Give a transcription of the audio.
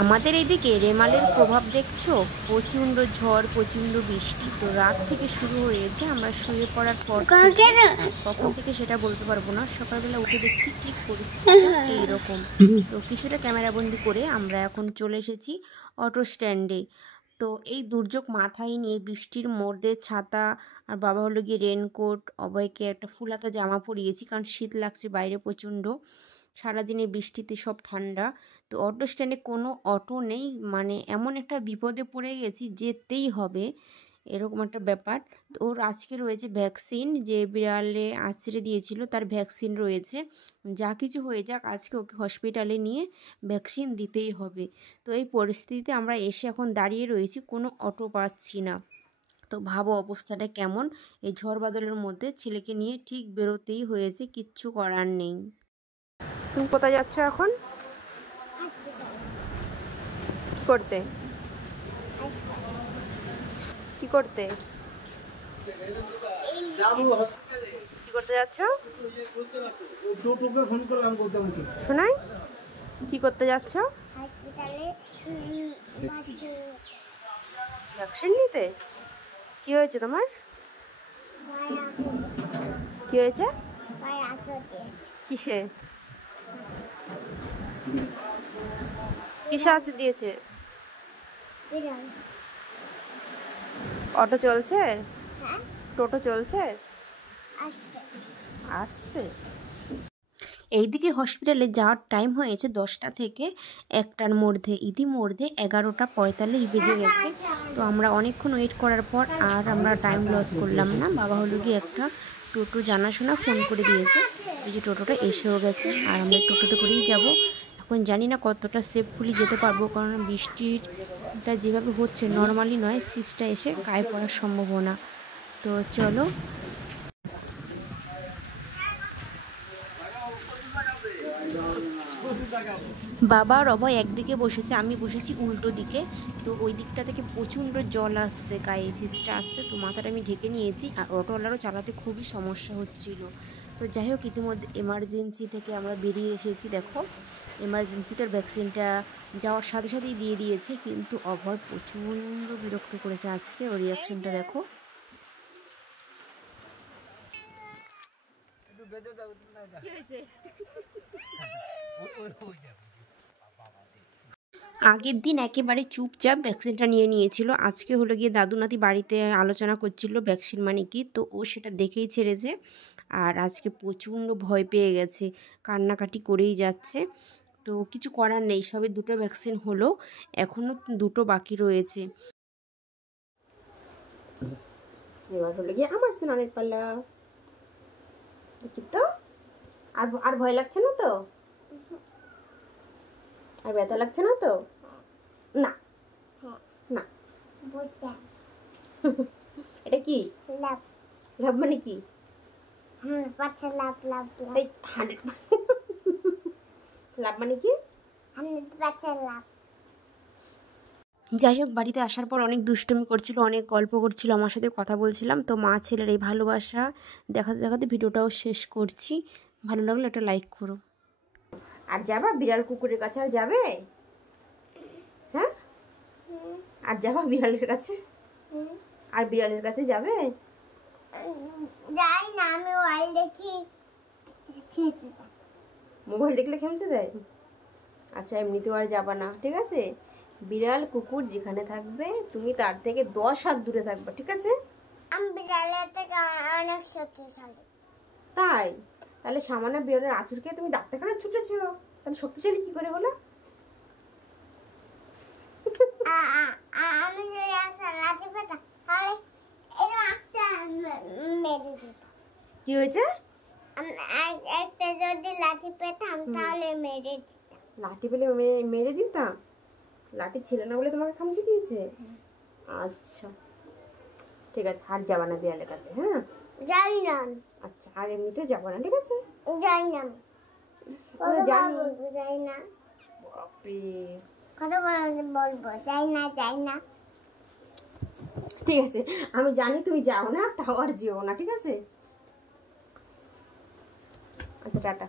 আমাদের এইদিকে রেমালের প্রভাব দেখছো, প্রচণ্ড ঝড়, প্রচণ্ড বৃষ্টি। তো রাত থেকে শুরু হয়েছে, আমরা শুয়ে পড়ার পর কখন থেকে সেটা বলতে পারবো না। সকালবেলা উঠে দেখছি ঠিক পরিস্থিতিটা এইরকম। তো কিছুটা ক্যামেরাবন্দি করে আমরা এখন চলে এসেছি অটো স্ট্যান্ডে। তো এই দুর্যোগ মাথায় নিয়ে বৃষ্টির মধ্যে ছাতা আর বাবা হলো গিয়ে রেনকোট, অভয়কে একটা ফুল হাতা জামা পরিয়েছি কারণ শীত লাগছে বাইরে প্রচণ্ড। সারাদিনে বৃষ্টিতে সব ঠান্ডা। তো অটো স্ট্যান্ডে কোনো অটো নেই, মানে এমন একটা বিপদে পড়ে গেছি, যেতেই হবে এরকম একটা ব্যাপার। তো ওর আজকে রয়েছে ভ্যাকসিন, যে বিড়ালে আছড়ে দিয়েছিল তার ভ্যাকসিন রয়েছে। যা কিছু হয়ে যাক আজকে ওকে হসপিটালে নিয়ে ভ্যাকসিন দিতেই হবে। তো এই পরিস্থিতিতে আমরা এসে এখন দাঁড়িয়ে রয়েছি, কোনো অটো পাচ্ছি না। তো ভাবো অবস্থাটা কেমন, এই ঝড় বাদলের মধ্যে ছেলেকে নিয়ে ঠিক বেরোতেই হয়েছে, কিচ্ছু করার নেই। তুমি কোথায় যাচ্ছ এখন? কি করতে? কি করতে? কি করতে যাচ্ছ? শোনাই, কি করতে যাচ্ছ? ভ্যাকসিন নিতে। কি হয়েছে তোমার? কি হয়েছে? কিসে কিসে আছে দিয়েছে? অটো চলছে? টোটো চলছে? আসছে। এইদিকে হসপিটালে যাওয়ার টাইম হয়েছে 10টা থেকে 1টার মধ্যে, ইতিমধ্যে 11টা 45 বেজে গেছে। তো আমরা অনেকক্ষণ ওয়েট করার পর আর আমরা টাইম লস করলাম না। বাবা হলো গিয়ে একটা টোটো জানাশোনা ফোন করে দিয়েছে, এই যে টোটোটা এসেও গেছে, আর আমরা টোটোতে করেই যাব। এখন জানি না কতটা সেফফুলি যেতে পারবো, কারণ বৃষ্টিটা যেভাবে হচ্ছে নর্মালি নয়, সিসটা এসে গায়ে পড়ার সম্ভাবনা। তো চলো। বাবা আর অভয় একদিকে বসেছে, আমি বসেছি উল্টো দিকে। তো ওই দিকটা থেকে প্রচণ্ড জল আসছে, গায়ে সিসটা আসছে, তো মাথাটা আমি ঢেকে নিয়েছি। আর অটোওয়ালারও চালাতে খুবই সমস্যা হচ্ছিল। তো যাই হোক, ইতিমধ্যে এমার্জেন্সি থেকে আমরা বেরিয়ে এসেছি। দেখো এমার্জেন্সিতে ভ্যাকসিনটা যাওয়ার সাথে সাথেই দিয়ে দিয়েছে, কিন্তু অভয় প্রচণ্ড বিরক্ত করেছে আজকে, ওর রিয়াকশনটা দেখো। আগের দিন একেবারে চুপচাপ ভ্যাকসিনটা নিয়ে নিয়েছিল, আজকে হলো গিয়ে দাদু নাতি বাড়িতে আলোচনা করছিল ভ্যাকসিন মানে কি, তো ও সেটা দেখেই ছেড়েছে। আর আজকে প্রচণ্ড ভয় পেয়ে গেছে, কান্নাকাটি করেই যাচ্ছে। তো কিছু করার নেই, সবে 2টো ভ্যাকসিন হলো, এখনও 2টো বাকি রয়েছে। এবার হলো গিয়ে আমার স্নানের পালা। দেখি তো, আর ভয় লাগছে না তো? আর ব্যথা লাগছে না তো? না না। এটা কি লাভ? লাভ মানে কি? 100% লাভ। লাভ 100% লাভ মানে কি? 100% লাভ। যাই হোক, বাড়িতে আসার পর অনেক দুষ্টুমি করছিল, অনেক গল্প করছিল, আমার সাথে কথা বলছিলাম। তো মা ছেলের এই ভালোবাসা দেখাতে দেখাতে ভিডিওটাও শেষ করছি। ভালো লাগলে একটা লাইক করো। আর যাবা বিড়াল কুকুরের কাছে? আর যাবে? হ্যাঁ, আর যাবা বিড়ালের কাছে? আর বিড়ালের কাছে যাবে? যাই না, আমি মোবাইল দেখি, মোবাইল দেখলে খেমচে দেয়। আচ্ছা, এমনিতেও আর যাবা না, ঠিক আছে? বিড়াল কুকুর যেখানে থাকবে তুমি তার থেকে 10 হাত দূরে থাকবে, ঠিক আছে? আমি বিড়ালের থেকে অনেক শক্তিশালী। তাই? তাহলে সামান্য বিড়ালের আঁচড় খেয়ে তুমি ডাক্তারখানায় ছুটেছো, তাহলে শক্তিশালী কি করে হলো? আমি যদি একটা লাঠি পেতাম তাহলে একটা মেরে দিতাম। কি হয়েছে? একটা যদি লাঠি পেতাম তাহলে মেরে দিতাম। লাঠি পেলে মেরে দিতাম? লাঠি ছিল না বলে তোমাকে খামচে দিয়েছে? আচ্ছা ঠিক আছে, আর যাবা না বিড়ালের কাছে? হ্যাঁ, যাই না। আচ্ছা, আর এমনিতে যাবো না, ঠিক আছে? যাই না, যাই না। কত বলবো যাই না, যাই না। ঠিক আছে, আমি জানি তুমি যাও না, তাও আর যেও না, ঠিক আছে? আচ্ছা, টাটা।